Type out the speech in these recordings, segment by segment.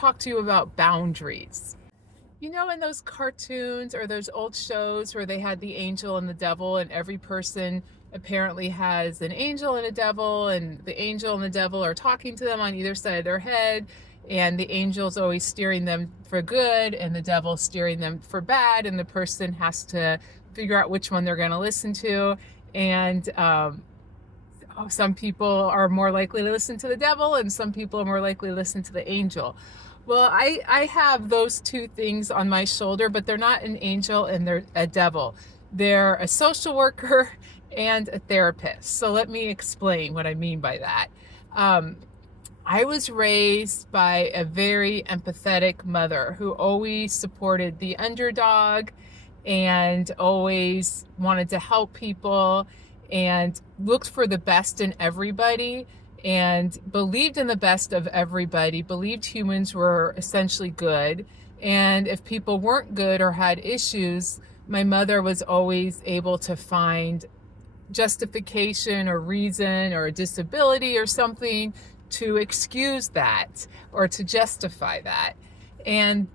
talk to you about boundaries. You know, in those cartoons or those old shows where they had the angel and the devil, and every person apparently has an angel and a devil, and the angel and the devil are talking to them on either side of their head, and the angel's always steering them for good, and the devil's steering them for bad, and the person has to figure out which one they're going to listen to. And some people are more likely to listen to the devil, and some people are more likely to listen to the angel. Well, I have those two things on my shoulder, but they're not an angel and they're a devil. They're a social worker and a therapist. So let me explain what I mean by that. I was raised by a very empathetic mother who always supported the underdog and always wanted to help people and looked for the best in everybody and believed in the best of everybody, believed humans were essentially good. And if people weren't good or had issues, my mother was always able to find justification or reason or a disability or something to excuse that or to justify that. And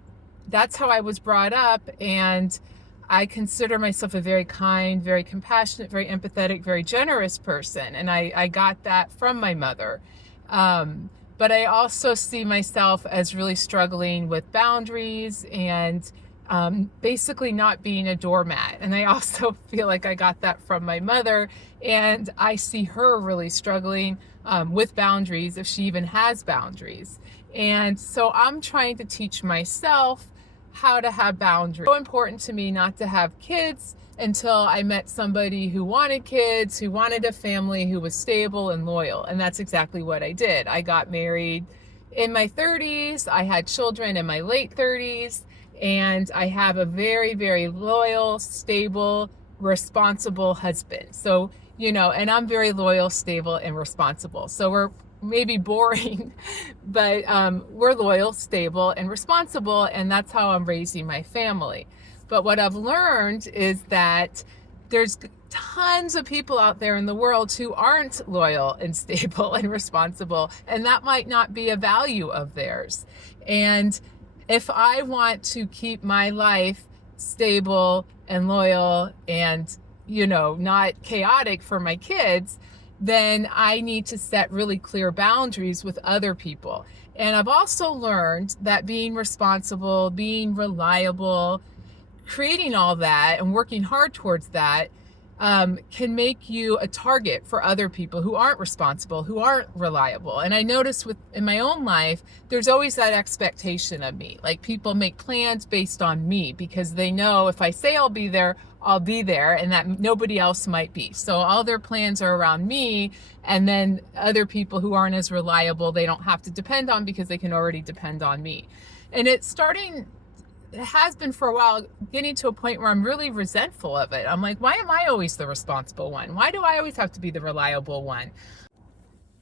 that's how I was brought up. And I consider myself a very kind, very compassionate, very empathetic, very generous person. And I got that from my mother. But I also see myself as really struggling with boundaries and basically not being a doormat. And I also feel like I got that from my mother. And I see her really struggling with boundaries, if she even has boundaries. And so I'm trying to teach myself how to have boundaries. So important to me not to have kids until I met somebody who wanted kids, who wanted a family, who was stable and loyal. And that's exactly what I did. I got married in my 30s. I had children in my late 30s. And I have a very, very loyal, stable, responsible husband. So, and I'm very loyal, stable, and responsible. So we're maybe boring, but we're loyal, stable, and responsible, and that's how I'm raising my family. But what I've learned is that there's tons of people out there in the world who aren't loyal and stable and responsible, and that might not be a value of theirs. And if I want to keep my life stable and loyal and, not chaotic for my kids, then I need to set really clear boundaries with other people. And I've also learned that being responsible, being reliable, creating all that and working hard towards that can make you a target for other people who aren't responsible, who aren't reliable. And I notice in my own life, there's always that expectation of me. Like people make plans based on me because they know if I say I'll be there, and that nobody else might be. So all their plans are around me, and then other people who aren't as reliable, they don't have to depend on because they can already depend on me. And it has been for a while, getting to a point where I'm really resentful of it. I'm like, why am I always the responsible one? Why do I always have to be the reliable one?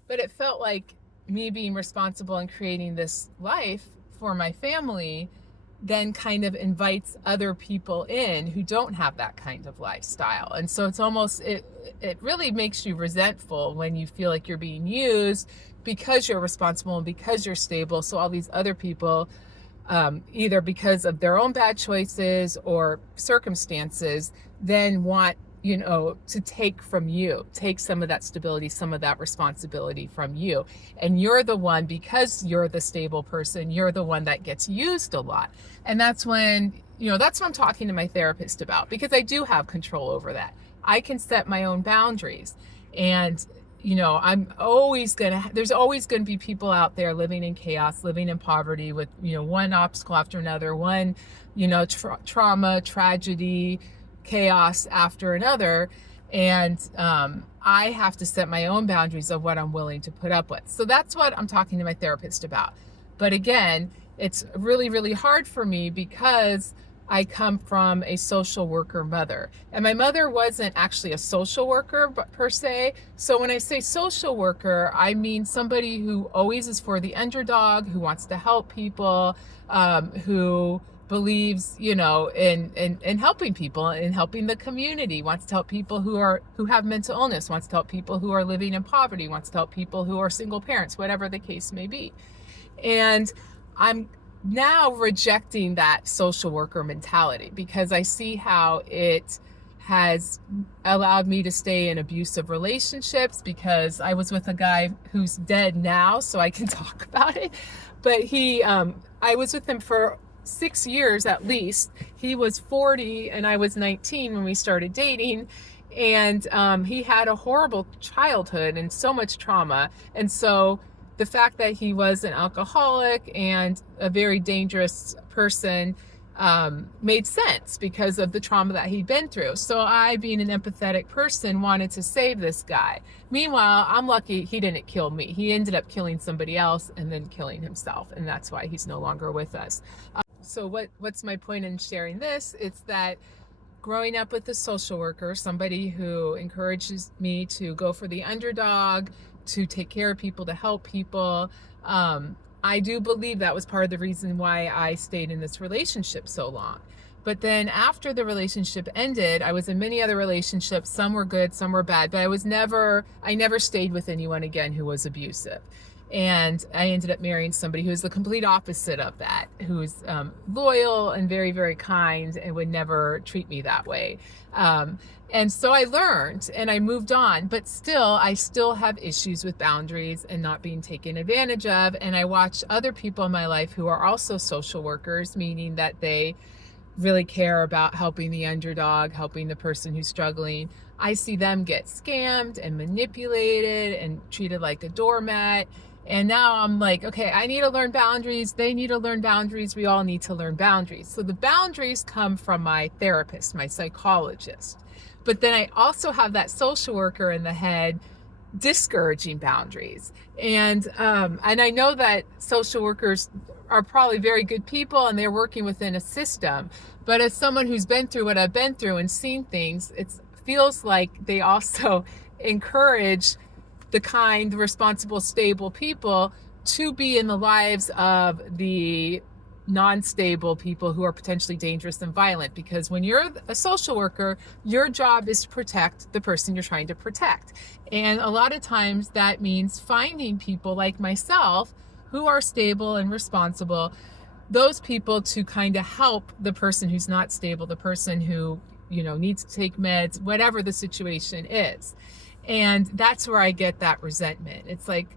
But it felt like me being responsible and creating this life for my family then kind of invites other people in who don't have that kind of lifestyle. And so it's almost, it really makes you resentful when you feel like you're being used because you're responsible and because you're stable. So all these other people, either because of their own bad choices or circumstances, then want, to take some of that stability, some of that responsibility from you. And you're the one, because you're the stable person, you're the one that gets used a lot. And that's when, that's what I'm talking to my therapist about, because I do have control over that. I can set my own boundaries. And I'm always there's always going to be people out there living in chaos, living in poverty with, one obstacle after another, one, trauma, tragedy, chaos after another. And I have to set my own boundaries of what I'm willing to put up with. So that's what I'm talking to my therapist about. But again, it's really, really hard for me because I come from a social worker mother, and my mother wasn't actually a social worker per se. So when I say social worker, I mean somebody who always is for the underdog, who wants to help people, who believes, in helping people, in helping the community, wants to help people who have mental illness, wants to help people who are living in poverty, wants to help people who are single parents, whatever the case may be. And I'm now rejecting that social worker mentality because I see how it has allowed me to stay in abusive relationships, because I was with a guy who's dead now, so I can talk about it. But I was with him for 6 years at least. He was 40 and I was 19 when we started dating. And he had a horrible childhood and so much trauma. And so the fact that he was an alcoholic and a very dangerous person made sense because of the trauma that he'd been through. So I, being an empathetic person, wanted to save this guy. Meanwhile, I'm lucky he didn't kill me. He ended up killing somebody else and then killing himself. And that's why he's no longer with us. So what's my point in sharing this? It's that growing up with a social worker, somebody who encourages me to go for the underdog, to take care of people, to help people, I do believe that was part of the reason why I stayed in this relationship so long. But then after the relationship ended, I was in many other relationships. Some were good, some were bad, but I never stayed with anyone again who was abusive. And I ended up marrying somebody who's the complete opposite of that, who's loyal and very, very kind and would never treat me that way. And so I learned and I moved on, but I still have issues with boundaries and not being taken advantage of. And I watch other people in my life who are also social workers, meaning that they really care about helping the underdog, helping the person who's struggling. I see them get scammed and manipulated and treated like a doormat. And now I'm like, okay, I need to learn boundaries. They need to learn boundaries. We all need to learn boundaries. So the boundaries come from my therapist, my psychologist. But then I also have that social worker in the head discouraging boundaries. And I know that social workers are probably very good people and they're working within a system. But as someone who's been through what I've been through and seen things, it feels like they also encourage the kind, responsible, stable people to be in the lives of the non-stable people who are potentially dangerous and violent. Because when you're a social worker, your job is to protect the person you're trying to protect. And a lot of times that means finding people like myself who are stable and responsible, those people to kind of help the person who's not stable, the person who, needs to take meds, whatever the situation is. And that's where I get that resentment. It's like,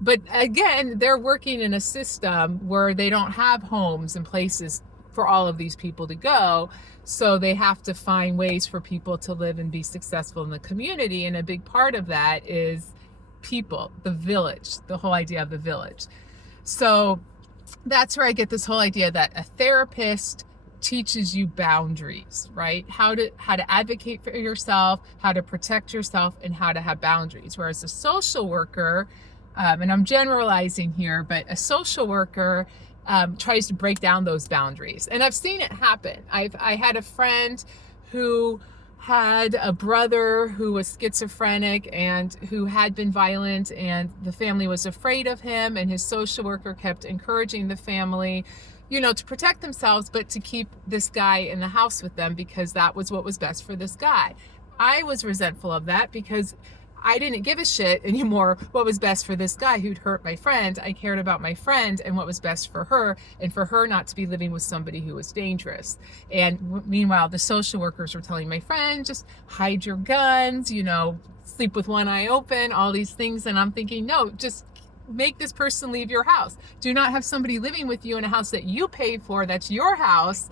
but again, they're working in a system where they don't have homes and places for all of these people to go. So they have to find ways for people to live and be successful in the community. And a big part of that is people, the village, the whole idea of the village. So that's where I get this whole idea that a therapist teaches you boundaries, right? How to advocate for yourself, how to protect yourself, and how to have boundaries. Whereas a social worker, and I'm generalizing here, but a social worker tries to break down those boundaries. And I've seen it happen. I had a friend who had a brother who was schizophrenic and who had been violent, and the family was afraid of him, and his social worker kept encouraging the family, to protect themselves, but to keep this guy in the house with them because that was what was best for this guy. I was resentful of that because I didn't give a shit anymore what was best for this guy who'd hurt my friend. I cared about my friend and what was best for her, and for her not to be living with somebody who was dangerous. And meanwhile, the social workers were telling my friend, just hide your guns, sleep with one eye open, all these things. And I'm thinking, no, just make this person leave your house. Do not have somebody living with you in a house that you paid for, that's your house,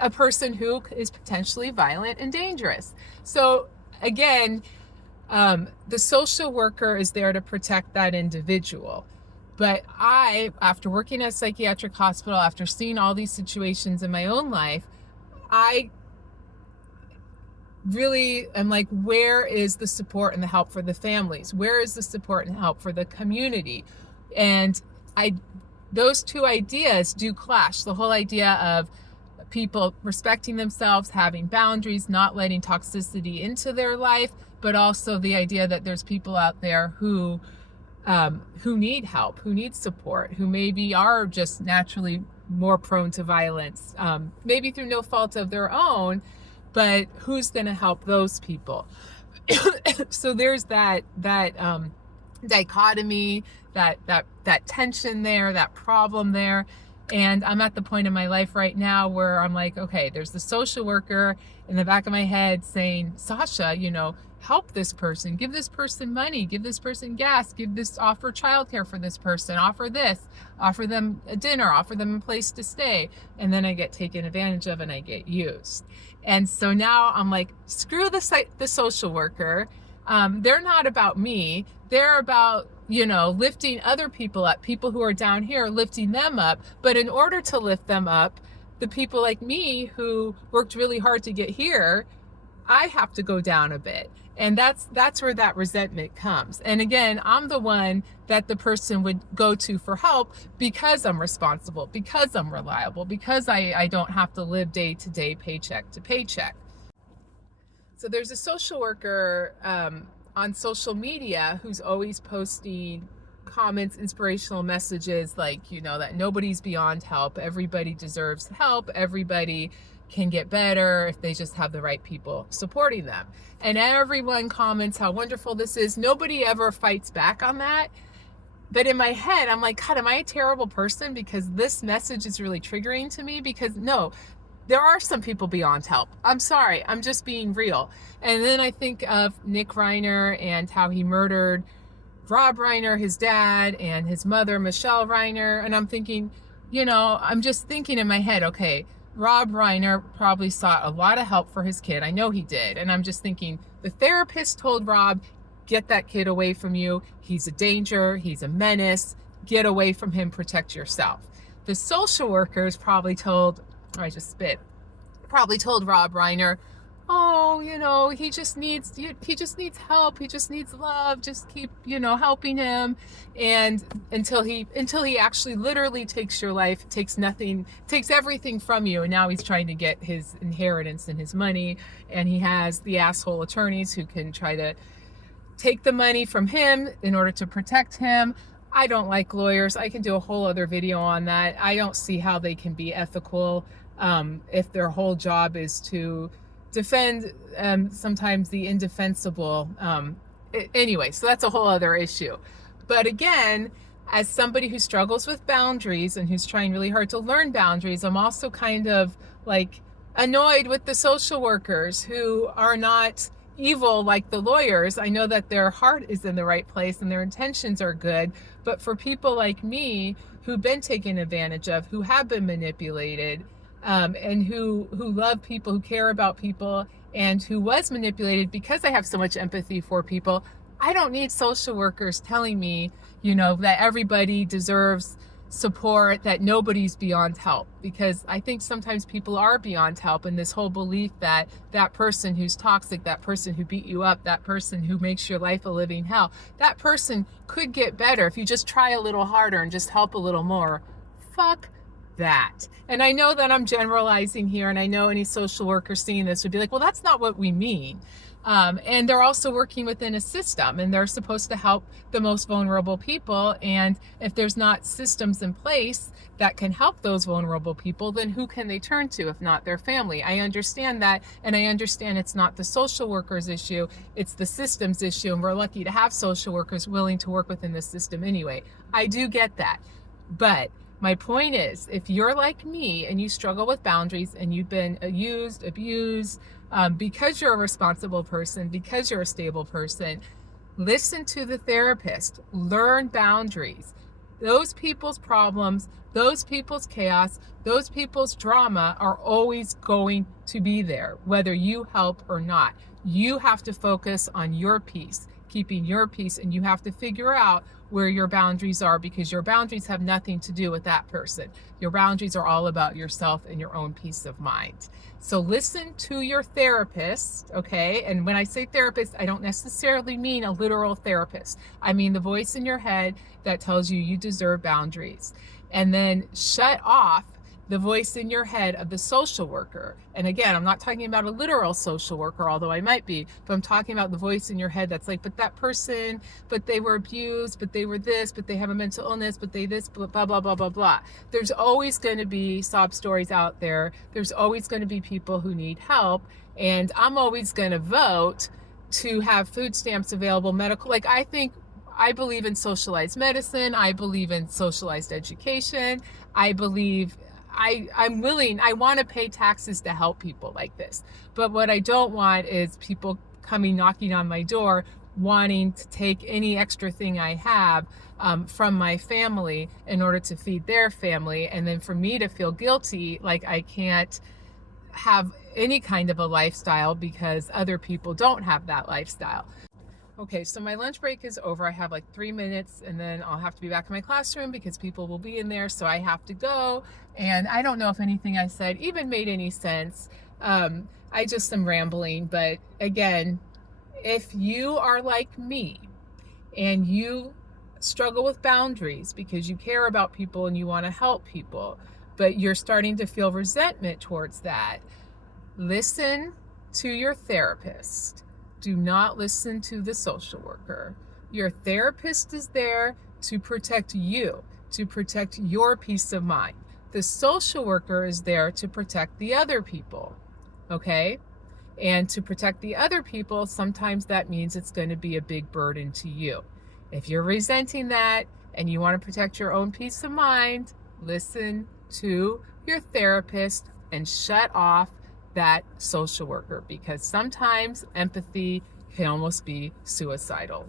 a person who is potentially violent and dangerous. So again, the social worker is there to protect that individual. But after working at a psychiatric hospital, after seeing all these situations in my own life, I really am like, where is the support and the help for the families? Where is the support and help for the community? And those two ideas do clash. The whole idea of people respecting themselves, having boundaries, not letting toxicity into their life, but also the idea that there's people out there who need help, who need support, who maybe are just naturally more prone to violence, maybe through no fault of their own, but who's going to help those people? So there's that dichotomy, that tension there, that problem there. And I'm at the point in my life right now where I'm like, okay, there's the social worker in the back of my head saying, Sasha, help this person, give this person money, give this person gas, offer childcare for this person, offer this, offer them a dinner, offer them a place to stay. And then I get taken advantage of and I get used. And so now I'm like, screw the social worker. They're not about me. They're about, lifting other people up, people who are down here, lifting them up. But in order to lift them up, the people like me who worked really hard to get here, I have to go down a bit. And that's where that resentment comes. And again, I'm the one that the person would go to for help because I'm responsible, because I'm reliable, because I don't have to live day to day, paycheck to paycheck. So there's a social worker on social media who's always posting comments, inspirational messages like, that nobody's beyond help. Everybody deserves help. Everybody can get better if they just have the right people supporting them. And everyone comments how wonderful this is. Nobody ever fights back on that. But in my head, I'm like, God, am I a terrible person? Because this message is really triggering to me. Because no, there are some people beyond help. I'm sorry. I'm just being real. And then I think of Nick Reiner and how he murdered Rob Reiner, his dad, and his mother, Michelle Reiner. And I'm thinking, I'm just thinking in my head, okay, Rob Reiner probably sought a lot of help for his kid. I know he did. And I'm just thinking, the therapist told Rob, get that kid away from you. He's a danger. He's a menace. Get away from him. Protect yourself. The social workers probably told Rob Reiner, oh, he just needs help. He just needs love. Just keep, helping him. And until he actually literally takes your life, takes everything from you. And now he's trying to get his inheritance and his money. And he has the asshole attorneys who can try to take the money from him in order to protect him. I don't like lawyers. I can do a whole other video on that. I don't see how they can be ethical if their whole job is to defend sometimes the indefensible. Anyway, so that's a whole other issue. But again, as somebody who struggles with boundaries and who's trying really hard to learn boundaries, I'm also kind of like annoyed with the social workers who are not evil like the lawyers. I know that their heart is in the right place and their intentions are good, but for people like me who've been taken advantage of, who have been manipulated, and who love people, who care about people, and who was manipulated because I have so much empathy for people, I don't need social workers telling me, that everybody deserves support, that nobody's beyond help. Because I think sometimes people are beyond help, and this whole belief that that person who's toxic, that person who beat you up, that person who makes your life a living hell, that person could get better if you just try a little harder and just help a little more. Fuck that. And I know that I'm generalizing here, and I know any social worker seeing this would be like, well, that's not what we mean. And they're also working within a system, and they're supposed to help the most vulnerable people. And if there's not systems in place that can help those vulnerable people, then who can they turn to if not their family? I understand that, and I understand it's not the social workers issue, it's the systems issue, and we're lucky to have social workers willing to work within the system anyway. I do get that. But my point is, if you're like me and you struggle with boundaries and you've been abused, because you're a responsible person, because you're a stable person, listen to the therapist, learn boundaries. Those people's problems, those people's chaos, those people's drama are always going to be there, whether you help or not. You have to focus on your peace, keeping your peace, and you have to figure out where your boundaries are, because your boundaries have nothing to do with that person. Your boundaries are all about yourself and your own peace of mind. So listen to your therapist, okay? And when I say therapist, I don't necessarily mean a literal therapist. I mean the voice in your head that tells you you deserve boundaries. And then shut off the voice in your head of the social worker. And again, I'm not talking about a literal social worker, although I might be, but I'm talking about the voice in your head that's like, but that person, but they were abused, but they were this, but they have a mental illness, but they this, blah, blah, blah, blah, blah. There's always going to be sob stories out there. There's always going to be people who need help. And I'm always going to vote to have food stamps available, medical. Like, I think I believe in socialized medicine. I believe in socialized education. I believe I want to pay taxes to help people like this. But what I don't want is people coming knocking on my door wanting to take any extra thing I have from my family in order to feed their family. And then for me to feel guilty, like I can't have any kind of a lifestyle because other people don't have that lifestyle. Okay, so my lunch break is over. I have like 3 minutes and then I'll have to be back in my classroom because people will be in there. So I have to go. And I don't know if anything I said even made any sense. I just am rambling. But again, if you are like me and you struggle with boundaries because you care about people and you want to help people, but you're starting to feel resentment towards that, listen to your therapist. Do not listen to the social worker. Your therapist is there to protect you, to protect your peace of mind. The social worker is there to protect the other people, okay? And to protect the other people, sometimes that means it's going to be a big burden to you. If you're resenting that and you want to protect your own peace of mind, listen to your therapist and shut off that social worker, because sometimes empathy can almost be suicidal.